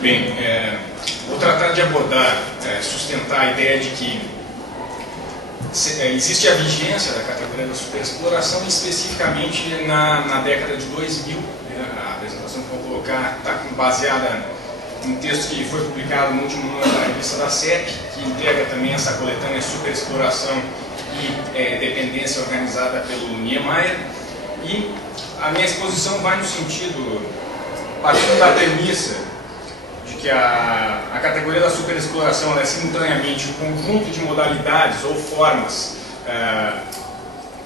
Bem, vou tratar de abordar, sustentar a ideia de que existe a vigência da categoria da superexploração, especificamente na década de 2000. A apresentação que vou colocar está baseada em um texto que foi publicado no último número da revista da CEP, que integra também essa coletânea Superexploração e Dependência, organizada pelo Niemeyer. E a minha exposição vai no sentido, partindo da premissa de que a categoria da superexploração é simultaneamente um conjunto de modalidades ou formas,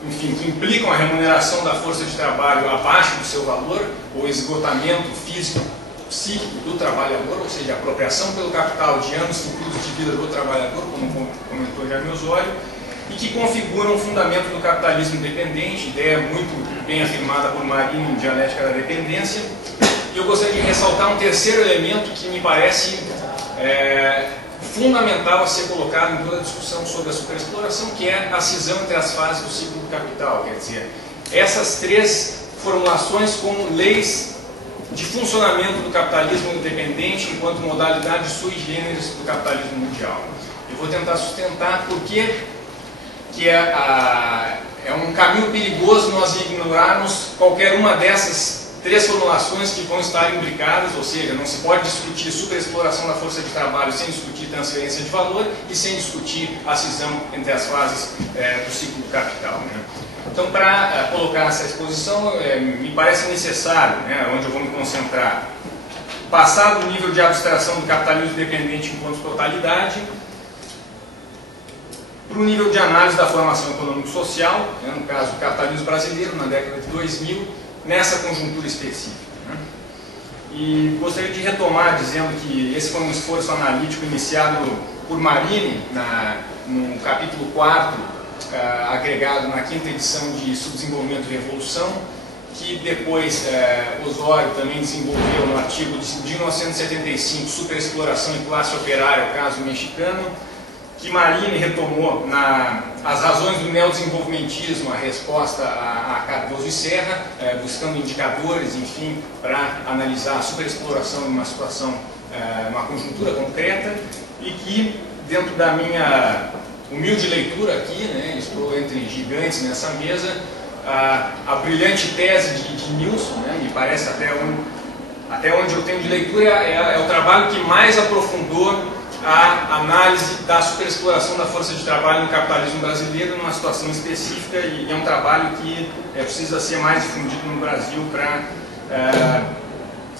enfim, que implicam a remuneração da força de trabalho abaixo do seu valor, ou esgotamento físico, psíquico do trabalhador, ou seja, apropriação pelo capital de anos futuros de vida do trabalhador, como comentou Jaime Osório, e que configuram o fundamento do capitalismo dependente, ideia muito bem afirmada por Marini em Dialética da Dependência. E eu gostaria de ressaltar um terceiro elemento que me parece fundamental a ser colocado em toda a discussão sobre a superexploração, que é a cisão entre as fases do ciclo do capital. Quer dizer, essas três formulações como leis de funcionamento do capitalismo independente enquanto modalidade sui generis do capitalismo mundial. Eu vou tentar sustentar porque que é um caminho perigoso nós ignorarmos qualquer uma dessas três formulações que vão estar imbricadas, ou seja, não se pode discutir superexploração da força de trabalho sem discutir transferência de valor e sem discutir a cisão entre as fases do ciclo do capital, né? Então, para colocar essa exposição, me parece necessário, onde eu vou me concentrar, passar do nível de abstração do capitalismo dependente enquanto totalidade para o nível de análise da formação econômico-social, no caso, o capitalismo brasileiro, na década de 2000, nessa conjuntura específica. E gostaria de retomar dizendo que esse foi um esforço analítico iniciado por Marini no capítulo 4, agregado na 5ª edição de Subdesenvolvimento e Revolução, que depois Osório também desenvolveu no artigo de 1975, Superexploração e Classe Operária, o caso mexicano, que Marini retomou as razões do neodesenvolvimentismo, a resposta a Cardoso e Serra, buscando indicadores, enfim, para analisar a superexploração em uma situação, uma conjuntura concreta, e que, dentro da minha humilde leitura aqui, estou entre gigantes nessa mesa, a brilhante tese de Nilson, me parece até onde eu tenho de leitura, é o trabalho que mais aprofundou a análise da superexploração da força de trabalho no capitalismo brasileiro numa situação específica, e é um trabalho que precisa ser mais difundido no Brasil para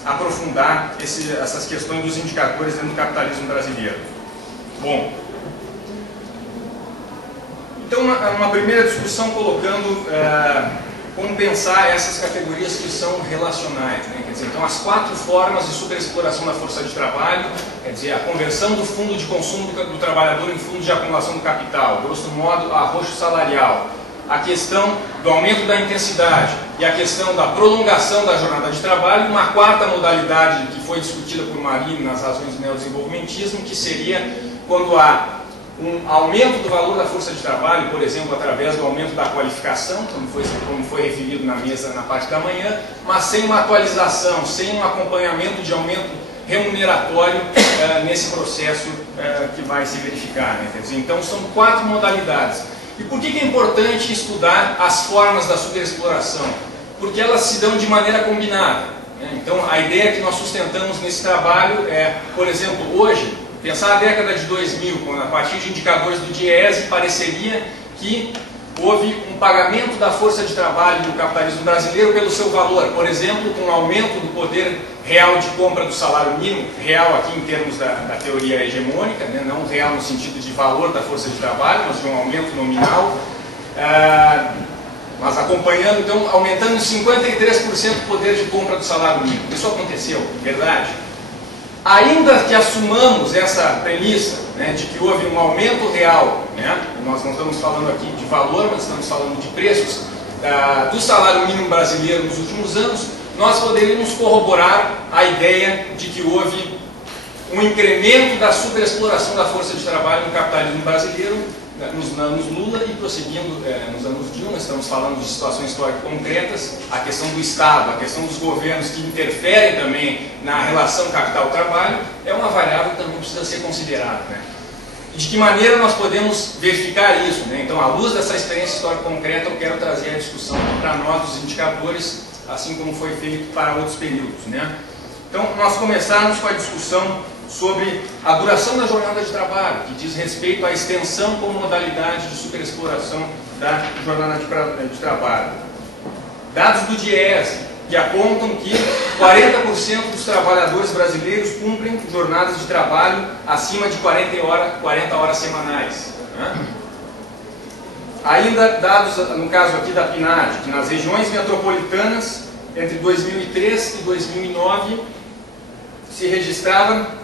aprofundar essas questões dos indicadores dentro do capitalismo brasileiro. Bom, então uma primeira discussão colocando como pensar essas categorias que são relacionais, Quer dizer, então, as 4 formas de superexploração da força de trabalho, quer dizer, a conversão do fundo de consumo do trabalhador em fundo de acumulação do capital, grosso modo, arrocho salarial, a questão do aumento da intensidade e a questão da prolongação da jornada de trabalho, uma 4ª modalidade que foi discutida por Marini nas razões do neodesenvolvimentismo, que seria quando há um aumento do valor da força de trabalho, por exemplo, através do aumento da qualificação, como foi referido na mesa na parte da manhã, mas sem uma atualização, sem um acompanhamento de aumento remuneratório nesse processo que vai se verificar. Quer dizer, então, são 4 modalidades. E por que é importante estudar as formas da superexploração? Porque elas se dão de maneira combinada. Então, a ideia que nós sustentamos nesse trabalho é, por exemplo, hoje, pensar a década de 2000, quando a partir de indicadores do DIEESE pareceria que houve um pagamento da força de trabalho no capitalismo brasileiro pelo seu valor, por exemplo, com um aumento do poder real de compra do salário mínimo, real aqui em termos da teoria hegemônica, não real no sentido de valor da força de trabalho, mas de um aumento nominal, mas acompanhando, então, aumentando em 53% o poder de compra do salário mínimo. Isso aconteceu, verdade? Ainda que assumamos essa premissa, de que houve um aumento real, nós não estamos falando aqui de valor, mas estamos falando de preços, do salário mínimo brasileiro nos últimos anos, nós poderíamos corroborar a ideia de que houve um incremento da superexploração da força de trabalho no capitalismo brasileiro nos anos Lula e prosseguindo nos anos Dilma. Estamos falando de situações históricas concretas, a questão do Estado, a questão dos governos que interferem também na relação capital-trabalho, é uma variável que também precisa ser considerada, né? E de que maneira nós podemos verificar isso, né? Então, à luz dessa experiência histórica concreta, eu quero trazer a discussão para nós dos indicadores, assim como foi feito para outros períodos, né? Então, nós começarmos com a discussão sobre a duração da jornada de trabalho, que diz respeito à extensão como modalidade de superexploração da jornada de trabalho. Dados do DIEESE, que apontam que 40% dos trabalhadores brasileiros cumprem jornadas de trabalho acima de 40 horas semanais, né? Ainda dados, no caso aqui da PNAD, que nas regiões metropolitanas, entre 2003 e 2009, se registrava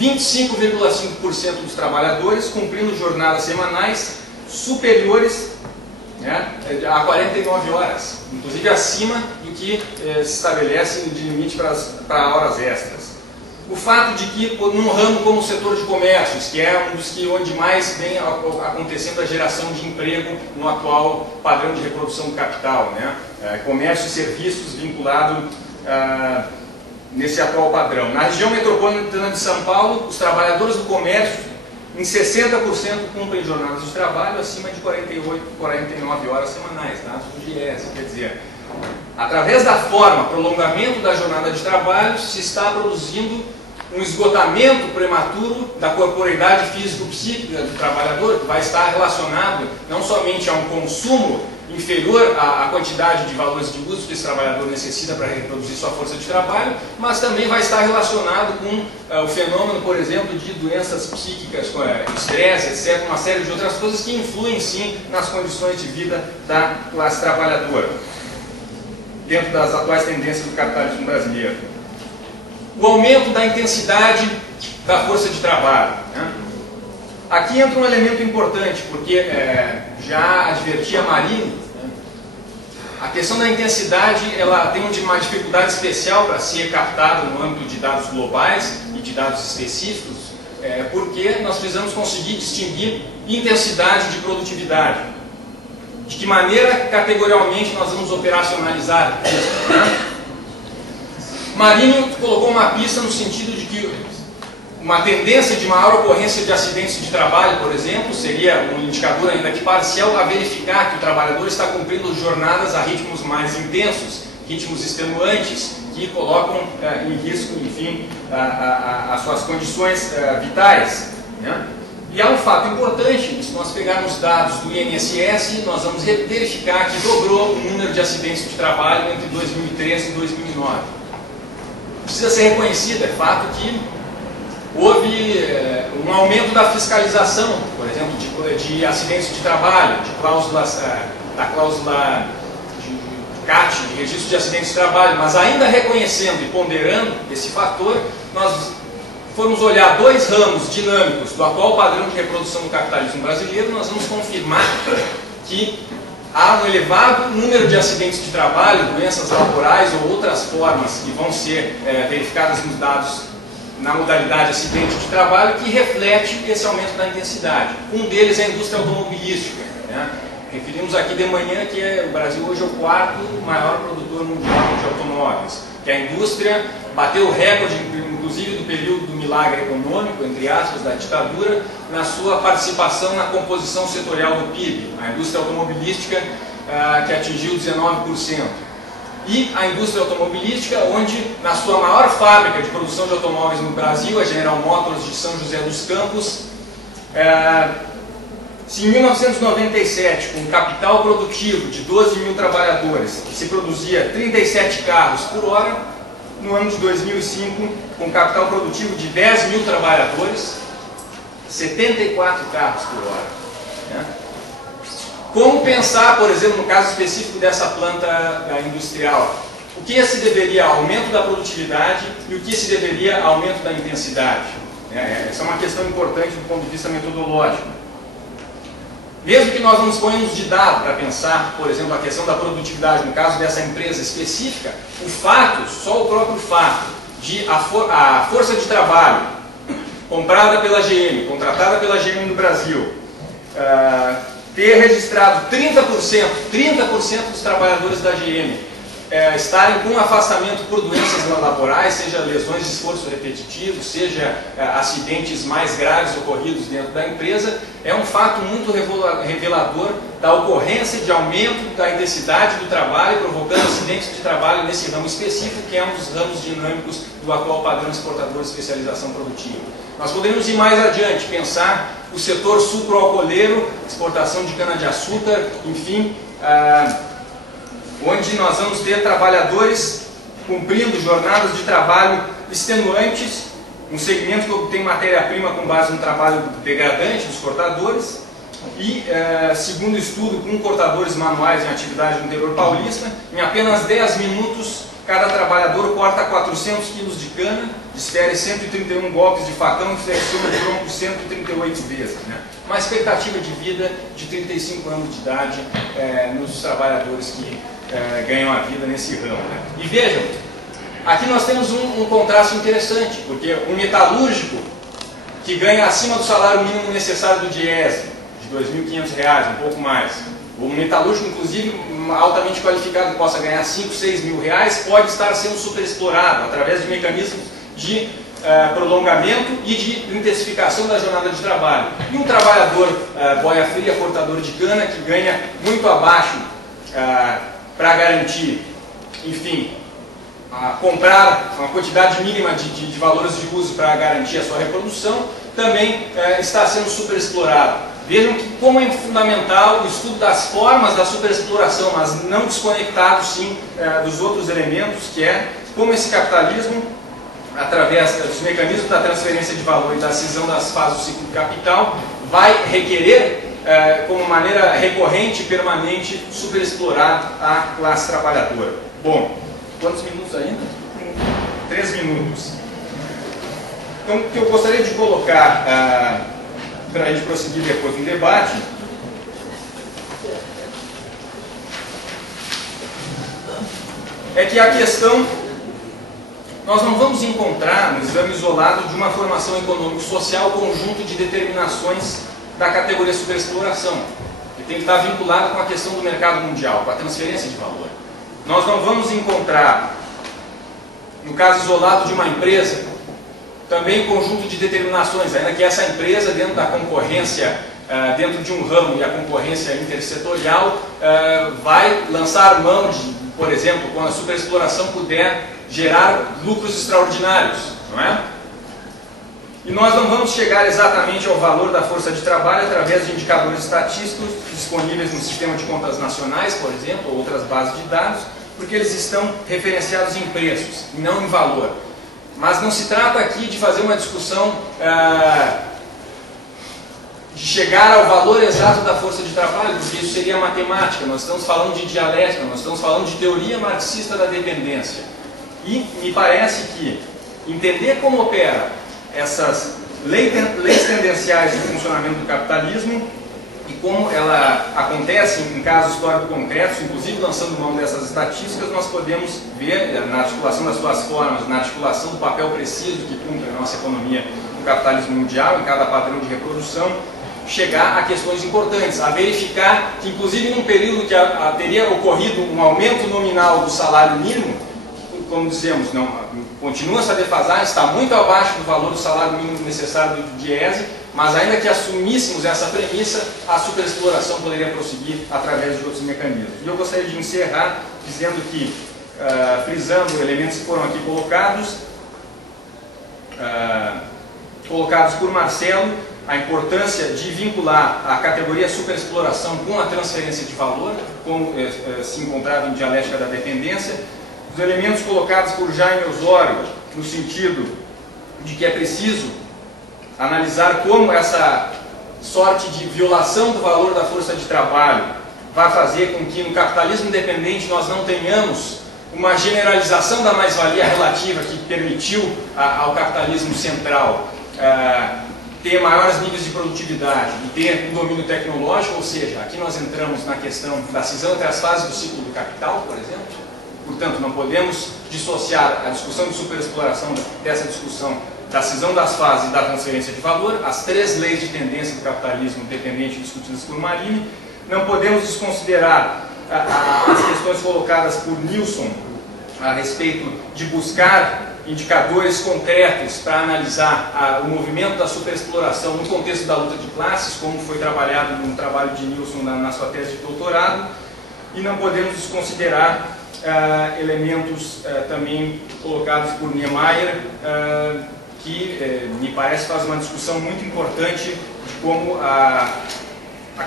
25,5% dos trabalhadores cumprindo jornadas semanais superiores, né, a 49 horas, inclusive acima do que se estabelece de limite para horas extras. O fato de que, num ramo como o setor de comércios, que é um dos que onde mais vem acontecendo a geração de emprego no atual padrão de reprodução do capital, né, comércio e serviços vinculado nesse atual padrão. Na região metropolitana de São Paulo, os trabalhadores do comércio, em 60%, cumprem jornadas de trabalho acima de 48, 49 horas semanais, dados do DIEESE. Quer dizer, através da forma, prolongamento da jornada de trabalho, se está produzindo um esgotamento prematuro da corporeidade físico-psíquica do trabalhador, que vai estar relacionado não somente a um consumo inferior à quantidade de valores de uso que esse trabalhador necessita para reproduzir sua força de trabalho, mas também vai estar relacionado com o fenômeno, por exemplo, de doenças psíquicas, estresse, etc., uma série de outras coisas que influem, sim, nas condições de vida da classe trabalhadora, dentro das atuais tendências do capitalismo brasileiro. O aumento da intensidade da força de trabalho, né? Aqui entra um elemento importante, porque já advertia a Marini, né? A questão da intensidade ela tem uma dificuldade especial para ser captada no âmbito de dados globais e de dados específicos, porque nós precisamos conseguir distinguir intensidade de produtividade. De que maneira, categorialmente, nós vamos operacionalizar isso, né? Marini colocou uma pista no sentido de que uma tendência de maior ocorrência de acidentes de trabalho, por exemplo, seria um indicador ainda que parcial a verificar que o trabalhador está cumprindo jornadas a ritmos mais intensos, ritmos extenuantes, que colocam em risco, enfim, as suas condições vitais, né? E há um fato importante, se nós pegarmos dados do INSS, nós vamos verificar que dobrou o número de acidentes de trabalho entre 2013 e 2009. Precisa ser reconhecido, é fato que houve um aumento da fiscalização, por exemplo, de acidentes de trabalho, de cláusulas, da cláusula de CAT, de registro de acidentes de trabalho, mas ainda reconhecendo e ponderando esse fator, nós formos olhar dois ramos dinâmicos do atual padrão de reprodução do capitalismo brasileiro, nós vamos confirmar que há um elevado número de acidentes de trabalho, doenças laborais ou outras formas que vão ser verificadas nos dados na modalidade acidente de trabalho, que reflete esse aumento da intensidade. Um deles é a indústria automobilística, né? Referimos aqui de manhã que o Brasil hoje é o quarto maior produtor mundial de automóveis, que a indústria bateu o recorde, inclusive do período do milagre econômico, entre aspas, da ditadura, na sua participação na composição setorial do PIB. A indústria automobilística que atingiu 19%. E a indústria automobilística, onde na sua maior fábrica de produção de automóveis no Brasil, a General Motors de São José dos Campos, se em 1997, com um capital produtivo de 12 mil trabalhadores, se produzia 37 carros por hora, no ano de 2005, com um capital produtivo de 10 mil trabalhadores, 74 carros por hora, né? Como pensar, por exemplo, no caso específico dessa planta industrial, o que se deveria ao aumento da produtividade e o que se deveria ao aumento da intensidade? Essa é uma questão importante do ponto de vista metodológico. Mesmo que nós não disponhamos de dado para pensar, por exemplo, a questão da produtividade, no caso dessa empresa específica, o fato, só o próprio fato, de a força de trabalho comprada pela GM, contratada pela GM no Brasil, ter registrado 30% dos trabalhadores da GM estarem com afastamento por doenças laborais, seja lesões de esforço repetitivo, seja acidentes mais graves ocorridos dentro da empresa, é um fato muito revelador da ocorrência de aumento da intensidade do trabalho, provocando acidentes de trabalho nesse ramo específico, que é um dos ramos dinâmicos do atual padrão exportador de especialização produtiva. Nós poderíamos ir mais adiante, pensar o setor sucroalcooleiro, exportação de cana-de-açúcar, enfim, onde nós vamos ter trabalhadores cumprindo jornadas de trabalho extenuantes, um segmento que obtém matéria-prima com base no trabalho degradante dos cortadores, e, segundo estudo com cortadores manuais em atividade no interior paulista, em apenas 10 minutos, cada trabalhador corta 400 kg de cana, desfere 131 golpes de facão e flexiona o tronco 138 vezes. Né? Uma expectativa de vida de 35 anos de idade nos trabalhadores que ganham a vida nesse ramo. Né? E vejam, aqui nós temos um contraste interessante, porque um metalúrgico que ganha acima do salário mínimo necessário do Diese, de R$ 2.500, um pouco mais, um metalúrgico, inclusive, altamente qualificado, que possa ganhar 5, 6 mil reais, pode estar sendo superexplorado através de mecanismos de prolongamento e de intensificação da jornada de trabalho. E um trabalhador boia fria, cortador de cana, que ganha muito abaixo para garantir, enfim, comprar uma quantidade mínima de valores de uso para garantir a sua reprodução, também está sendo superexplorado. Vejam que como é fundamental o estudo das formas da superexploração, mas não desconectado sim dos outros elementos, que é como esse capitalismo, através dos mecanismos da transferência de valor e da cisão das fases do ciclo do capital, vai requerer como maneira recorrente e permanente superexplorar a classe trabalhadora. Bom, quantos minutos ainda? 3 minutos. Então, o que eu gostaria de colocar para a gente prosseguir depois no debate é que a questão nós não vamos encontrar no exame isolado de uma formação econômico-social o conjunto de determinações da categoria superexploração, que tem que estar vinculado com a questão do mercado mundial, com a transferência de valor. Nós não vamos encontrar, no caso isolado de uma empresa, também um conjunto de determinações, ainda que essa empresa, dentro da concorrência, dentro de um ramo e a concorrência intersetorial, vai lançar mão de, por exemplo, quando a superexploração puder gerar lucros extraordinários, não é? E nós não vamos chegar exatamente ao valor da força de trabalho através de indicadores estatísticos disponíveis no sistema de contas nacionais, por exemplo, ou outras bases de dados, porque eles estão referenciados em preços e não em valor. Mas não se trata aqui de fazer uma discussão de chegar ao valor exato da força de trabalho, porque isso seria matemática. Nós estamos falando de dialética, nós estamos falando de teoria marxista da dependência. E me parece que entender como opera essas leis tendenciais do funcionamento do capitalismo e como ela acontece em casos históricos concretos, inclusive lançando mão dessas estatísticas, nós podemos ver na articulação das suas formas, na articulação do papel preciso que cumpre a nossa economia no capitalismo mundial, em cada padrão de reprodução, chegar a questões importantes, a verificar que inclusive num período que teria ocorrido um aumento nominal do salário mínimo, como dizemos, não, continua essa defasagem, está muito abaixo do valor do salário mínimo necessário do Diese, mas ainda que assumíssemos essa premissa, a superexploração poderia prosseguir através de outros mecanismos. E eu gostaria de encerrar dizendo que, frisando elementos que foram aqui colocados por Marcelo, a importância de vincular a categoria superexploração com a transferência de valor, como se encontrava em dialética da dependência, os elementos colocados por Jaime Osório, no sentido de que é preciso analisar como essa sorte de violação do valor da força de trabalho vai fazer com que no capitalismo independente nós não tenhamos uma generalização da mais-valia relativa que permitiu ao capitalismo central ter maiores níveis de produtividade e ter um domínio tecnológico, ou seja, aqui nós entramos na questão da cisão entre as fases do ciclo do capital, por exemplo. Portanto, não podemos dissociar a discussão de superexploração dessa discussão da cisão das fases e da transferência de valor, as 3 leis de tendência do capitalismo dependente discutidas por Marini. Não podemos desconsiderar as questões colocadas por Nilson a respeito de buscar indicadores concretos para analisar o movimento da superexploração no contexto da luta de classes, como foi trabalhado no trabalho de Nilson na sua tese de doutorado. E não podemos desconsiderar elementos também colocados por Niemeyer, que me parece faz uma discussão muito importante de como a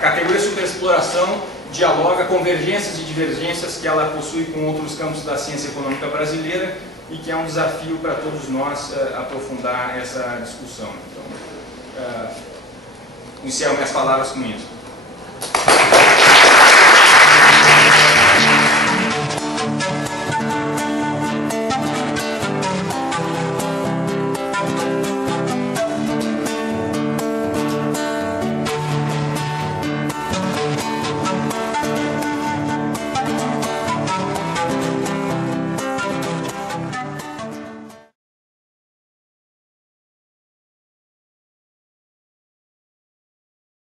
categoria superexploração dialoga convergências e divergências que ela possui com outros campos da ciência econômica brasileira e que é um desafio para todos nós aprofundar essa discussão. Então, encerro minhas palavras com isso.